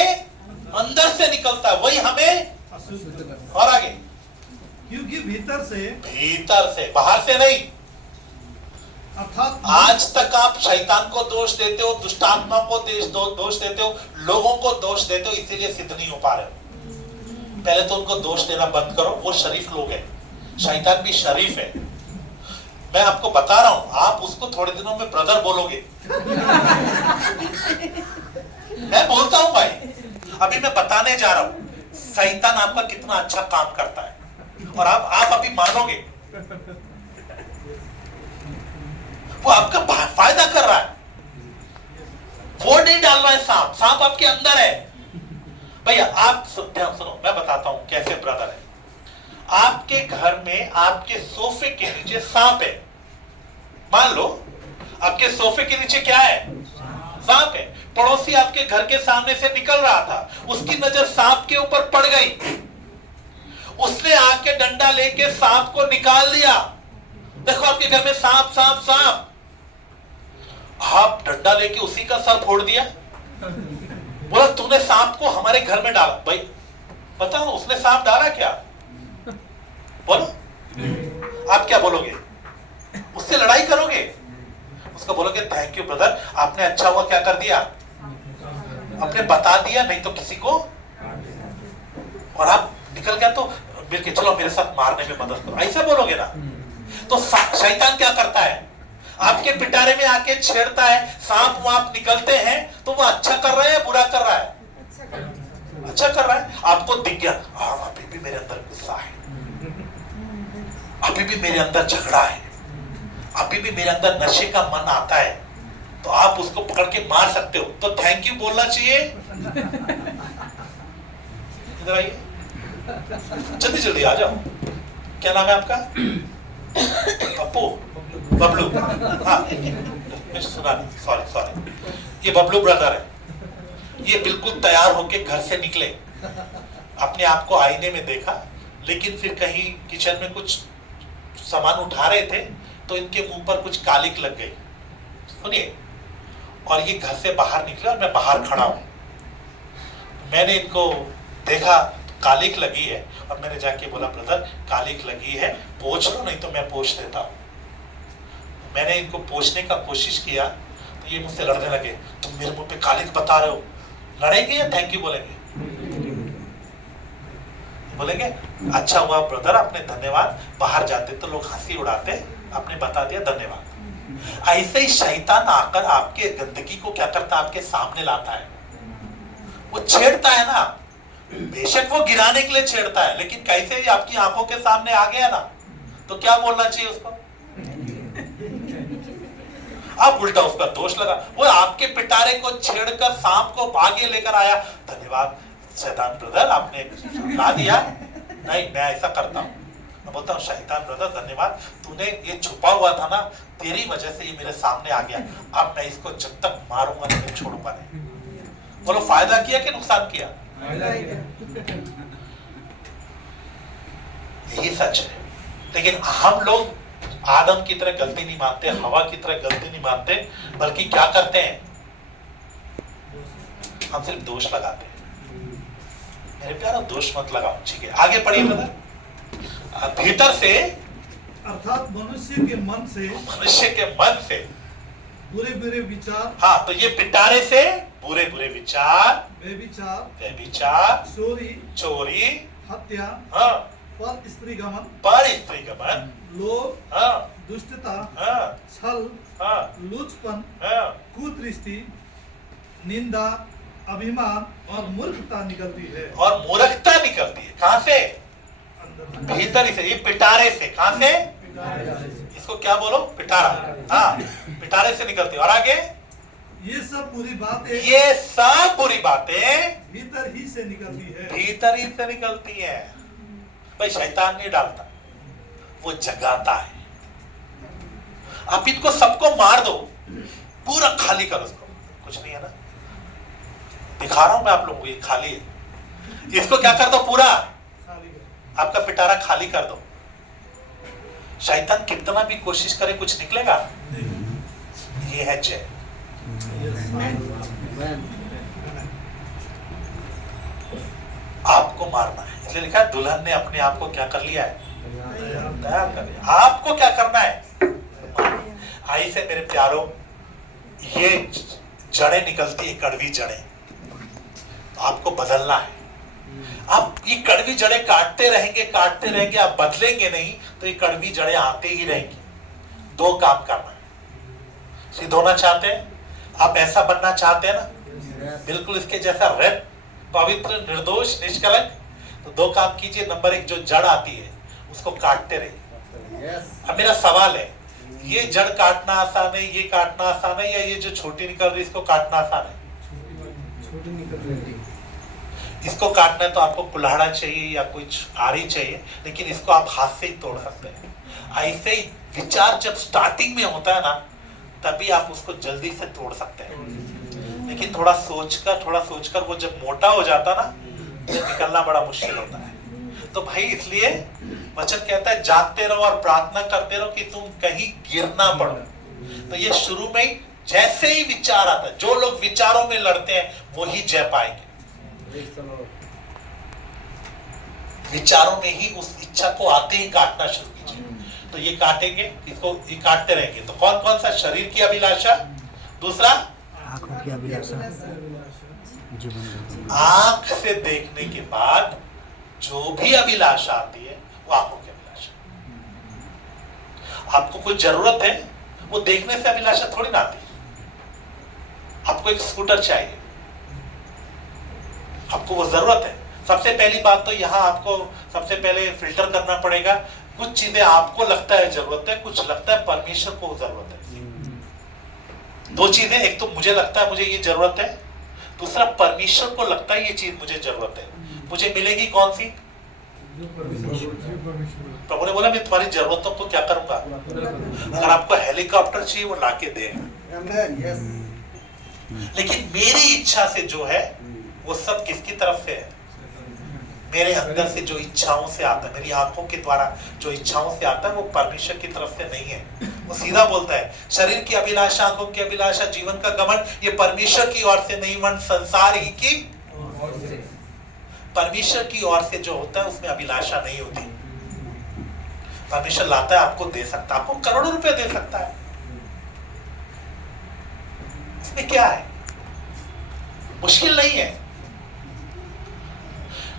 अंदर से निकलता है वही हमें अशुद्ध करता है। और आगे, क्योंकि भीतर से बाहर से नहीं। अर्थात आज तक आप शैतान को दोष देते हो, दुष्टात्मा को दोष देते हो, लोगों को दोष देते हो, इसीलिए सिद्ध नहीं हो पा रहे हो। पहले तो उनको दोष देना बंद करो, वो शरीफ लोग हैं, शैतान भी शरीफ है। मैं आपको बता रहा हूं, आप उसको थोड़े दिनों में ब्रदर बोलोगे। मैं बोलता हूं भाई, अभी मैं बताने जा रहा हूं शैतान आपका कितना अच्छा काम करता है, और आप अभी मानोगे वो आपका फायदा कर रहा है। वो नहीं डाल रहा है सांप, सांप आपके अंदर है। भैया आप ध्यान सुनो, मैं बताता हूं कैसे ब्रदर है। आपके घर में आपके सोफे के नीचे सांप है, मान लो आपके सोफे के नीचे क्या है? सांप है। पड़ोसी आपके घर के सामने से निकल रहा था, उसकी नजर सांप के ऊपर पड़ गई, उसने आके डंडा लेके सांप को निकाल दिया। देखो आपके घर में सांप सांप सांप, आप डंडा लेके उसी का सर फोड़ दिया, बोला तूने सांप को हमारे घर में डाला। भाई बताओ उसने सांप डाला क्या? बोलो, आप क्या बोलोगे? उससे लड़ाई करोगे, उसको बोलोगे थैंक यू ब्रदर, आपने अच्छा हुआ क्या कर दिया, आपने बता दिया, नहीं तो किसी को, और आप निकल गया तो मिलके चलो मेरे साथ मारने में मदद करो, ऐसा बोलोगे ना। तो शैतान क्या करता है, आपके पिटारे में आके छेड़ता है, सांप वाप निकलते हैं तो वो अच्छा कर रहा है बुरा कर रहा है, अच्छा कर रहा है। आपको दिख गया हाँ अभी भी मेरे अंदर गुस्सा है, अभी भी मेरे अंदर झगड़ा है, अभी भी मेरे अंदर नशे का मन आता है, तो आप उसको पकड़ के मार सकते हो। तो थैंक यू बोलना चाहिए। इधर आइए, जल्दी जल्दी आ जाओ। क्या नाम है आपका? पप्पू, बबलू, हाँ मुझे सुना नहीं, सॉरी सॉरी। ये बबलू ब्रदर है, ये बिल्कुल तैयार होके घर से निकले, अपने आप को आईने में देखा, लेकिन फिर कहीं किचन में कुछ सामान उठा रहे थे तो इनके मुंह पर कुछ कालिक लग गई, सुनिए, और ये घर से बाहर निकले और मैं बाहर खड़ा हूं। मैंने इनको देखा कालिक लगी है और मैंने जाके बोला ब्रदर कालिक लगी है, पोंछ लो नहीं तो मैं पोंछ देता हूं। मैंने इनको पोंछने का कोशिश किया तो ये मुझसे लड़ने लगे, तुम मेरे मुंह पे कालिक बता रहे हो, लड़ेंगे या थैंक यू बोलेंगे? बोलेंगे अच्छा हुआ ब्रदर आपने धन्यवाद, बाहर जाते तो लोग हंसी उड़ाते, आपने बता दिया धन्यवाद। ऐसे ही शैतान आकर आपके गंदगी को क्या करता है, आपके सामने लाता है, वो छेड़ता है ना, बेशक वो गिराने के लिए छेड़ता है, लेकिन कैसे ही आपकी आंखों के सामने आ गया ना, तो क्या बोलना चाहिए उसको? आप उल्टा उसका दोष लगा, वो आपके पिटारे को छेड़कर सांप को भागे लेकर आया, धन्यवाद शैतान ब्रदर आपने ला दिया, नहीं मैं ऐसा करता हूं। मैं बोलता हूँ शैतान ब्रदर धन्यवाद, तूने ये छुपा हुआ था ना, तेरी वजह से ये मेरे सामने आ गया, अब मैं इसको जब तक मारूंगा नहीं छोड़ूंगा नहीं। बोलो फायदा किया कि नुकसान किया? यही सच है। लेकिन हम लोग आदम की तरह गलती नहीं मानते, हवा की तरह गलती नहीं मानते, बल्कि क्या करते हैं, हम सिर्फ दोष लगाते हैं। मेरे प्यारा दोष मत लगाओ, ठीक है आगे पढ़िए ब्रदर। भीतर से अर्थात मनुष्य के मन से बुरे बुरे विचार, हाँ तो ये पिटारे से बुरे बुरे विचार, व्यभिचार, चोरी, हत्या, हाँ पर स्त्री गमन, लोभ, हाँ दुष्टता, हाँ छल, हाँ लुचपन, हाँ कुदृष्टि, निंदा, अभिमान और मूर्खता निकलती है। और मूर्खता निकलती है कहां से? अंदर भीतर ही से, ये पिटारे से। कहां से? इसको क्या बोलो? पिटारा, हाँ पिटारे से निकलती है। और आगे ये सब बुरी बातें, ये सब बुरी बातें भीतर ही से निकलती है, भीतर ही से निकलती है। भाई शैतान नहीं डालता, वो जगाता है। आप इनको सबको मार दो, पूरा खाली करो उसको, कुछ नहीं है ना, दिखा रहा हूं मैं आप लोगों को, ये खाली है, इसको क्या कर दो, पूरा आपका पिटारा खाली कर दो। शैतान कितना भी कोशिश करे कुछ निकलेगा? ये है जय। आपको मारना है, इसलिए लिखा है दुल्हन ने अपने आप को क्या कर लिया है, तैयार कर लिया। आपको क्या करना है? आई से मेरे प्यारों, ये जड़ें निकलती है, कड़वी जड़ें, आपको बदलना है। आप ये कड़वी जड़ें काटते रहेंगे, आप बदलेंगे नहीं तो ये कड़वी जड़ें आते ही रहेंगी। दो काम करना है, सिद्ध होना चाहते हैं आप, ऐसा बनना चाहते हैं ना, बिल्कुल इसके जैसा रेड, पवित्र, निर्दोष, निष्कलंक, तो दो काम कीजिए। नंबर एक, जो जड़ आती है उसको काटते रहिए। अब मेरा सवाल है, ये जड़ काटना आसान है, ये काटना आसान है, या ये जो छोटी निकल रही है इसको काटना आसान है? इसको काटना है तो आपको कुल्हाड़ा चाहिए या कुछ आरी चाहिए, लेकिन इसको आप हाथ से ही तोड़ सकते हैं। ऐसे ही विचार जब स्टार्टिंग में होता है ना, तभी आप उसको जल्दी से तोड़ सकते हैं, लेकिन थोड़ा सोचकर वो जब मोटा हो जाता ना, तो निकलना बड़ा मुश्किल होता है। तो भाई इसलिए वचन कहता है जागते रहो और प्रार्थना करते रहो कि तुम कहीं गिर ना पड़ो। तो ये शुरू में ही जैसे ही विचार आता है, जो लोग विचारों में लड़ते हैं वो ही जय पाएंगे। विचारों में ही उस इच्छा को आते ही काटना शुरू कीजिए। तो ये काटेंगे, इसको ये काटते रहेंगे। तो कौन कौन सा? शरीर की अभिलाषा, दूसरा आँखों की अभिलाषा, जीवन आंख से देखने के बाद जो भी अभिलाषा आती है वो आंखों की अभिलाषा। आपको कोई जरूरत है, वो देखने से अभिलाषा थोड़ी ना आती। आपको एक स्कूटर चाहिए, आपको वो जरूरत है। सबसे पहली बात तो यहाँ आपको सबसे पहले फिल्टर करना पड़ेगा। कुछ चीजें आपको लगता है जरूरत है, कुछ लगता है परमेश्वर को जरूरत है। दो चीजें, एक तो मुझे लगता है मुझे ये जरूरत है, दूसरा परमेश्वर को लगता है ये चीज मुझे जरूरत है। मुझे मिलेगी कौन सी? प्रभु ने बोला मैं तुम्हारी जरूरतों को क्या करूंगा। अगर आपको हेलीकॉप्टर चाहिए वो लाके देगा, लेकिन मेरी इच्छा से जो है वो सब किसकी तरफ से है? मेरे अंदर से जो इच्छाओं से आता है, मेरी आंखों के द्वारा जो इच्छाओं से आता है वो परमेश्वर की तरफ से नहीं है। वो सीधा बोलता है शरीर की अभिलाषा, आंखों की अभिलाषा, जीवन का घमंड, ये परमेश्वर की ओर से नहीं, मन संसार ही की। परमेश्वर की ओर से जो होता है उसमें अभिलाषा नहीं होती। परमेश्वर लाता है, आपको दे सकता है, आपको करोड़ों रुपए दे सकता है, इसमें क्या है? मुश्किल नहीं है।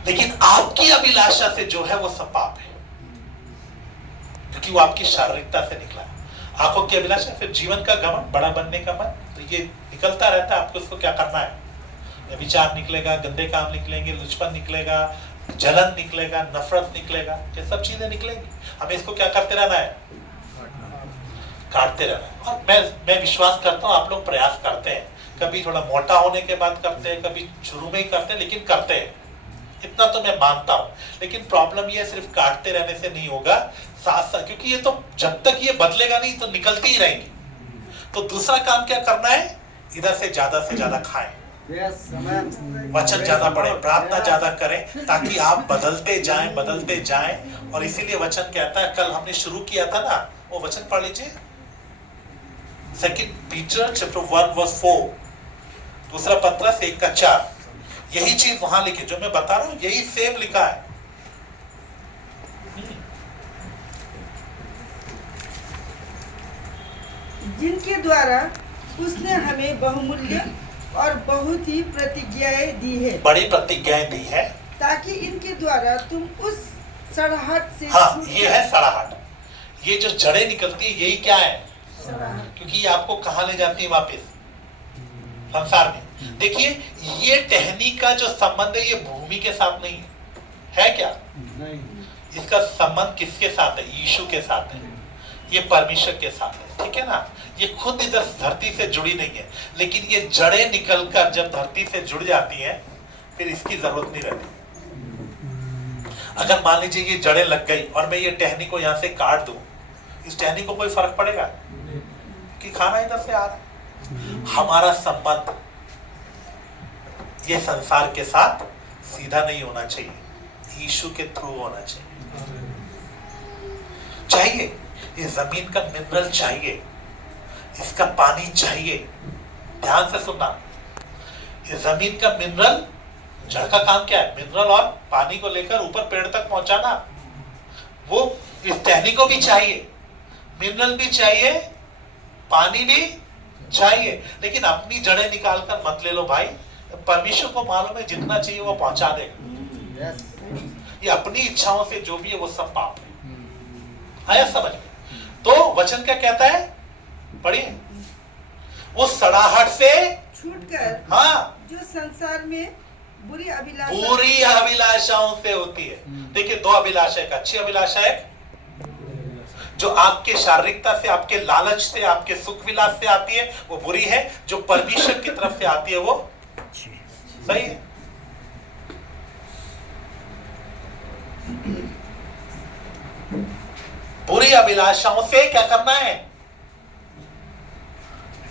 लेकिन आपकी अभिलाषा से जो है वो सब पाप है, क्योंकि वो आपकी शारीरिकता से निकला है। आंखों की अभिलाषा, फिर जीवन का घमंड, बड़ा बनने का मन, तो ये निकलता रहता है। आपको इसको क्या करना है? विचार निकलेगा, गंदे काम निकलेंगे, लुचपन निकलेगा, जलन निकलेगा, नफरत निकलेगा, ये सब चीजें निकलेंगी। हमें इसको क्या करते रहना है? काटते रहना। और मैं विश्वास करता हूँ आप लोग प्रयास करते हैं। कभी थोड़ा मोटा होने के बाद करते हैं, कभी शुरू में ही करते हैं, लेकिन करते हैं, इतना तो मैं मानता हूं। लेकिन प्रॉब्लम ये सिर्फ काटते रहने से नहीं होगा, साथ साथ, क्योंकि ये तो जब तक ये बदलेगा नहीं तो निकलती ही रहेंगी। तो दूसरा काम क्या करना है? इधर से ज्यादा खाएं, वचन ज्यादा पढ़ें, प्रार्थना ज्यादा करें, ताकि आप बदलते जाएं। और इसीलिए वचन कहता है, कल हमने शुरू किया था ना, वो वचन पढ़ लीजिए, 2 पीटर चैप्टर 1 वर्स 4, दूसरा पत्रस 1:4। यही चीज वहां लिखी जो मैं बता रहा हूं, यही सेम लिखा है। जिनके द्वारा उसने हमें बहुमूल्य और बहुत ही प्रतिज्ञाएं दी है, बड़ी प्रतिज्ञाएं दी है, ताकि इनके द्वारा तुम उस सड़ाहट से हाँ, ये है सड़ाहट। ये जो जड़ें निकलती है यही क्या है? सड़ाहट। क्योंकि ये आपको कहां ले जाती है? वापस संसार में। देखिए, ये टहनी का जो संबंध है ये भूमि के साथ नहीं है क्या? नहीं। इसका संबंध किसके साथ है? यीशु के साथ है, ये परमेश्वर के साथ है, ठीक है ना? ये खुद इधर धरती से जुड़ी नहीं है, लेकिन ये जड़ें निकलकर जब धरती से जुड़ जाती हैं, फिर इसकी जरूरत नहीं रहती। अगर मान लीजिए ये जड़ें लग गई और मैं ये टहनी को यहाँ से काट दूं, इस टहनी को कोई फर्क पड़ेगा? कि खाना इधर से आ रहा है। हमारा संबंध ये संसार के साथ सीधा नहीं होना चाहिए, यीशु के थ्रू होना चाहिए। ये जमीन का मिनरल चाहिए, इसका पानी चाहिए। ध्यान से सुनना, ये जमीन का मिनरल, जड़ का काम क्या है? मिनरल और पानी को लेकर ऊपर पेड़ तक पहुंचाना। वो इस टहनी को भी चाहिए, मिनरल भी चाहिए, पानी भी चाहिए, लेकिन अपनी जड़ें निकालकर मत ले लो भाई। परमेश्वर को मालूम है जितना चाहिए वो पहुंचा देगा। ये अपनी इच्छाओं से जो भी है वो सब पाप है। आया समझ में? तो वचन क्या कहता है? पढ़िए, वो सड़ाहट से छूटकर, हाँ, जो संसार में बुरी अभिलाषाओं से होती है। देखिए, दो अभिलाषा, एक अच्छी अभिलाषा है जो आपके शारीरिकता से, आपके लालच से, आपके सुख विलास से आती है, वो बुरी है। जो परमेश्वर की तरफ से आती है वो सही है। बुरी अभिलाषाओं से क्या करना है?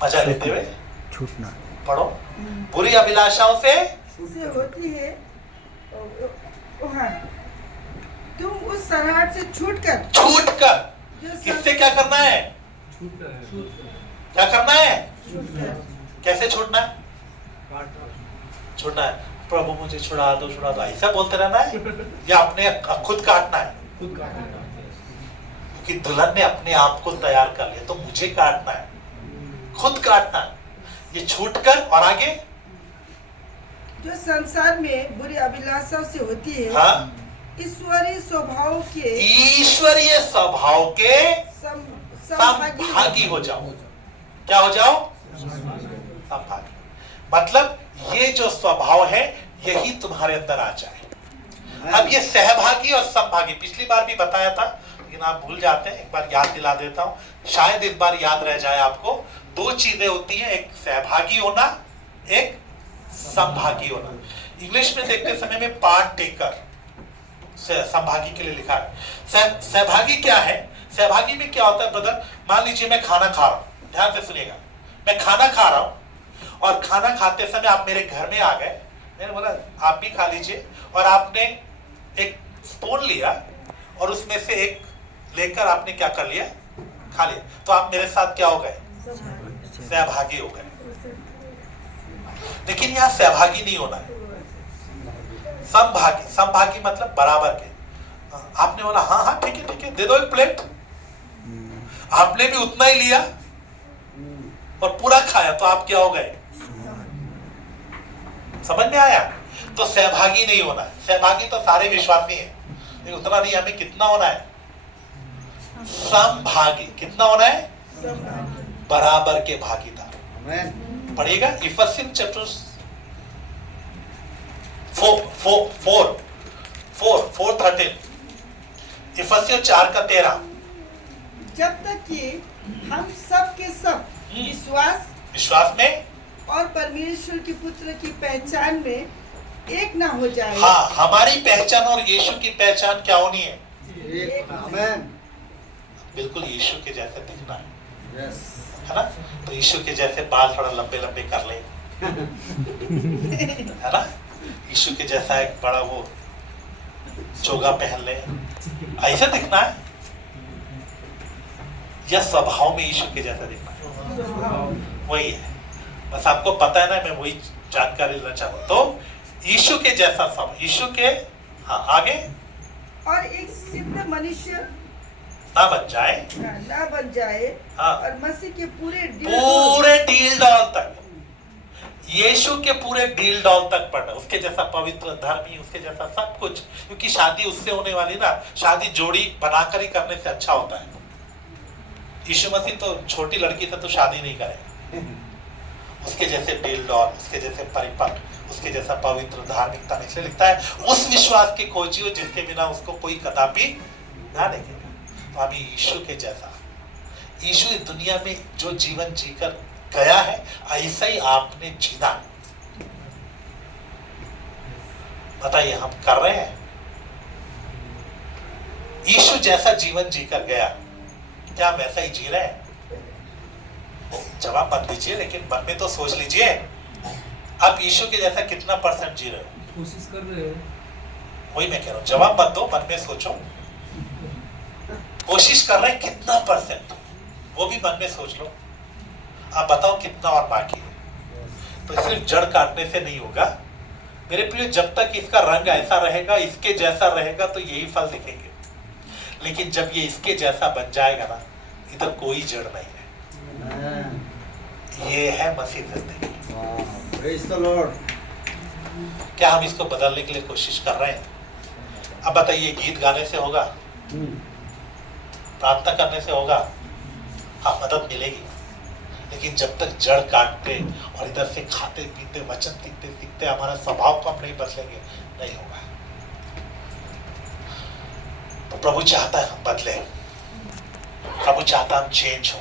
मजा लेते हुए छूटना। पढ़ो, बुरी अभिलाषाओं से होती है। हाँ, तुम उस सड़ाहट से छूटकर किससे क्या करना है? क्या करना है? कैसे छूटना है? छूटना है, प्रभु मुझे छुड़ा दो, ऐसा बोलते रहना है या अपने खुद काटना है? कि दुल्हन ने अपने आप को तैयार कर लिया, तो मुझे काटना है, खुद काटना है, ये छूट कर। और आगे जो संसार में बुरी अभिलाषाओं से होती है, हाँ, ईश्वरीय स्वभाव के ईश्वरीय स्वभाव के संभागी संभागी हो जाओ। क्या हो जाओ? संभागी। मतलब ये जो स्वभाव है यही तुम्हारे अंदर आ जाए। अब ये सहभागी और संभागी पिछली बार भी बताया था, लेकिन आप भूल जाते हैं, एक बार याद दिला देता हूं, शायद इस बार याद रह जाए आपको। दो चीजें होती हैं, एक सहभागी होना, एक संभागी होना। इंग्लिश में देखते समय में पार्ट टेकर संभागी के लिए लिखा है। सहभागी क्या है? सहभागी में क्या होता है ब्रदर? मान लीजिए मैं खाना खा रहा हूं, ध्यान से सुनिएगा, मैं खाना खा रहा हूं और खाना खाते समय आप मेरे घर में आ गए, मैंने बोला आप भी खा लीजिए, और आपने एक स्पून लिया और उसमें से एक लेकर आपने क्या कर लिया? खा लिया। तो आप मेरे साथ क्या हो गए? सहभागी हो गए। लेकिन यहां सहभागी नहीं होना है, संभागी। संभागी मतलब बराबर के। आपने बोला हाँ हाँ ठीक है दे दो एक प्लेट, आपने भी उतना ही लिया और पूरा खाया, तो आप क्या हो गए? समझ में आया? तो सहभागी नहीं होना है। सहभागी तो सारे विश्वासी हैं, लेकिन उतना नहीं, हमें कितना होना है? संभागी। कितना होना है? बराबर के भागीदार। पढ़िएगा इफिसियंस चैप्टर 4:13, इफिसियंस 4:13। जब तक कि हम सब के सब विश्वास में और परमेश्वर के पुत्र की पहचान में एक ना हो जाए। हाँ, हमारी पहचान और यीशु की पहचान क्या होनी है? आमेन। बिल्कुल यीशु के जैसे दिखना है, है ना? तो यीशु के जैसे बाल थोड़ा लंबे लंबे कर ले, है ना? यीशु के जैसा एक बड़ा वो चोगा पहन ले, ऐसा दिखना है, या स्वभाव में यीशु के जैसा दिखना है? वही है, बस आपको पता है ना, मैं वही जानकारी लेना चाहता हूं। तो यीशु के जैसा सब, यीशु के, हाँ आगे, और एक सिद्ध मनुष्य ना बन जाए, हाँ, और मसीह के पूरे डील डॉल तक, यीशु के पूरे डील डॉल तक पढ़ना, उसके जैसा पवित्र, धर्मी, उसके जैसा सब कुछ। क्योंकि शादी उससे होने वाली ना, शादी जोड़ी बनाकर ही करने से अच्छा होता है। यीशु मसीह तो छोटी लड़की से तो शादी नहीं करे, उसके जैसे डील डॉल, उसके जैसे परिपक्व, उसके जैसा पवित्र, धार्मिकता। इसलिए लिखता है उस विश्वास के खोजियो जिसके बिना उसको कोई कदापि ना देखेगा। तो अभी यीशु के जैसा, यीशु इस दुनिया में जो जीवन जीकर गया है, ऐसा ही आपने जीना। बताइए हम कर रहे हैं? यीशु जैसा जीवन जीकर गया, क्या हम वैसा ही जी रहे हैं? जवाब मत दीजिए, लेकिन मन में तो सोच लीजिए, आप यीशु के जैसा कितना % जी रहे हो? कोशिश कर रहे हो। वही मैं कह रहा हूं, जवाब मत दो, मन में सोचो। कोशिश कर रहे हैं कितना %? वो भी मन में सोच लो। आप बताओ कितना और बाकी है। तो सिर्फ जड़ काटने से नहीं होगा मेरे प्रिय, जब तक इसका रंग ऐसा रहेगा, इसके जैसा रहेगा, तो यही फल दिखेंगे। लेकिन जब ये इसके जैसा बन जाएगा ना, इधर कोई जड़ नहीं है। ये है मसीह जिंदगी। Praise the Lord. क्या हम इसको बदलने के लिए कोशिश कर रहे हैं? अब बताइए, गीत गाने से होगा? प्रार्थना करने से होगा? हाँ, मदद मिलेगी, लेकिन जब तक जड़ काटते और इधर से खाते पीते, वचन सीखते हमारा स्वभाव को हम नहीं बदलेंगे, नहीं होगा। तो प्रभु चाहता है हम बदले, प्रभु चाहता है हम चेंज हो।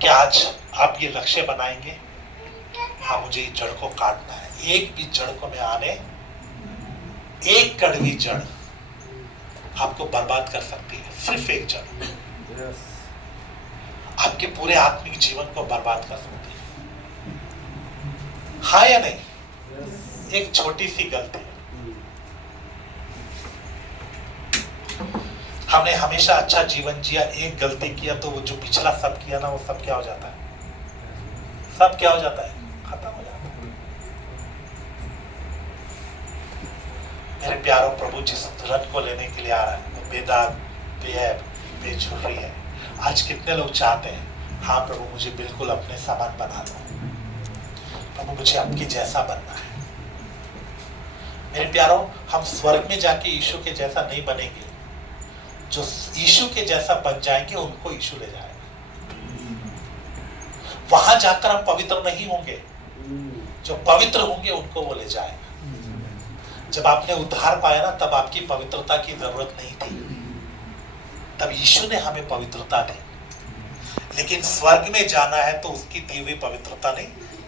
क्या आज आप ये लक्ष्य बनाएंगे? हाँ, मुझे इस जड़ को काटना है। एक भी जड़ को मैं आने, एक कड़वी जड़ आपको बर्बाद कर सकती है। सिर्फ एक जड़ आपके पूरे आत्मिक जीवन को बर्बाद कर सकती है। हाँ या नहीं? एक छोटी सी गलती, हमने हमेशा अच्छा जीवन जिया, एक गलती किया तो वो जो पिछला सब किया ना, वो सब क्या हो जाता है? सब क्या हो जाता है? खत्म हो जाता है। मेरे प्यारों, प्रभु जिस दुल्हन को लेने के लिए आ रहा है, वो बेदाग बेऐब बेजुर्री है। आज कितने लोग चाहते हैं, हाँ प्रभु मुझे बिल्कुल अपने समान बना लो, प्रभु मुझे आपके जैसा बनना है। मेरे प्यारों, हम स्वर्ग में जाके यीशु के जैसा नहीं बनेंगे, जो यीशु के जैसा बन जाएंगे उनको यीशु ले जाएगा। वहां जाकर हम पवित्र नहीं होंगे, जो पवित्र होंगे उनको वो ले जाएगा। जब आपने उद्धार पाया ना, तब आपकी पवित्रता की जरूरत नहीं थी, तब यीशु ने हमें पवित्रता दी। लेकिन स्वर्ग में जाना है तो उसकी दी हुई पवित्रता नहीं,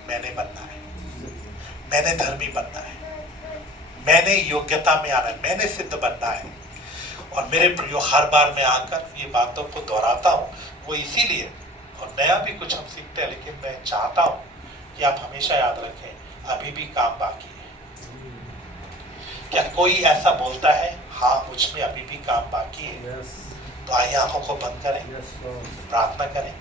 मैंने बनना है, मैंने धर्मी बनना है, मैंने योग्यता में आना है, मैंने सिद्ध बनना है। और मेरे प्रियो, हर बार मैं आकर ये बातों को दोहराता हूँ, वो इसीलिए, और नया भी कुछ हम सीखते हैं, लेकिन मैं चाहता हूँ कि आप हमेशा याद रखें, अभी भी काम बाकी है। क्या कोई ऐसा बोलता है, हाँ मुझ में अभी भी काम बाकी है? तो आइए आंखों को बंद करें, प्रार्थना करें।